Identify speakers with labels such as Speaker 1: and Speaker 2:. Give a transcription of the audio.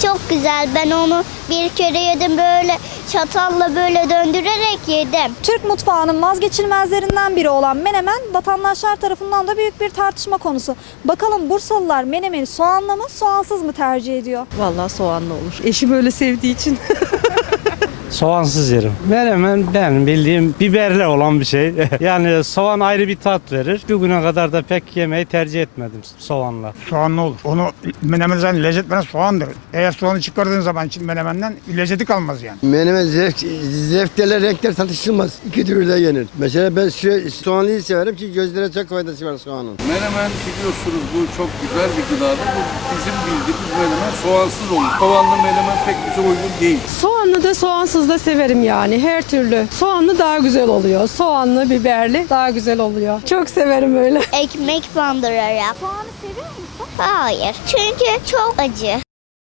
Speaker 1: çok güzel. Ben onu bir kere yedim, böyle çatalla böyle döndürerek yedim.
Speaker 2: Türk mutfağının vazgeçilmezlerinden biri olan menemen vatandaşlar tarafından da büyük bir tartışma konusu. Bakalım Bursalılar menemeni soğanlı mı soğansız mı tercih ediyor?
Speaker 3: Vallahi soğanlı olur. Eşim öyle sevdiği için.
Speaker 4: Soğansız yerim. Menemen benim bildiğim biberle olan bir şey. Yani soğan ayrı bir tat verir. Bugüne kadar da pek yemeği tercih etmedim soğanla.
Speaker 5: Soğanlı olur. Onu menemenden lezzet veren soğandır. Eğer soğanı çıkardığın zaman için menemenden lezzeti kalmaz yani.
Speaker 6: Menemen zevklerle renkler tartışılmaz. İki türlü de yenir. Mesela ben soğanlıyı severim ki gözlere çok faydası var soğanın.
Speaker 7: Menemen biliyorsunuz bu çok güzel bir gıdadır. Bu bizim bildiğimiz menemen soğansız olur. Soğanlı menemen pek bize uygun değil.
Speaker 3: Soğanlı da soğansız da severim yani her türlü. Soğanlı daha güzel oluyor. Soğanlı, biberli daha güzel oluyor. Çok severim öyle.
Speaker 1: Ekmek bandırarak.
Speaker 2: Soğanı seviyor musun?
Speaker 1: Hayır. Çünkü çok acı.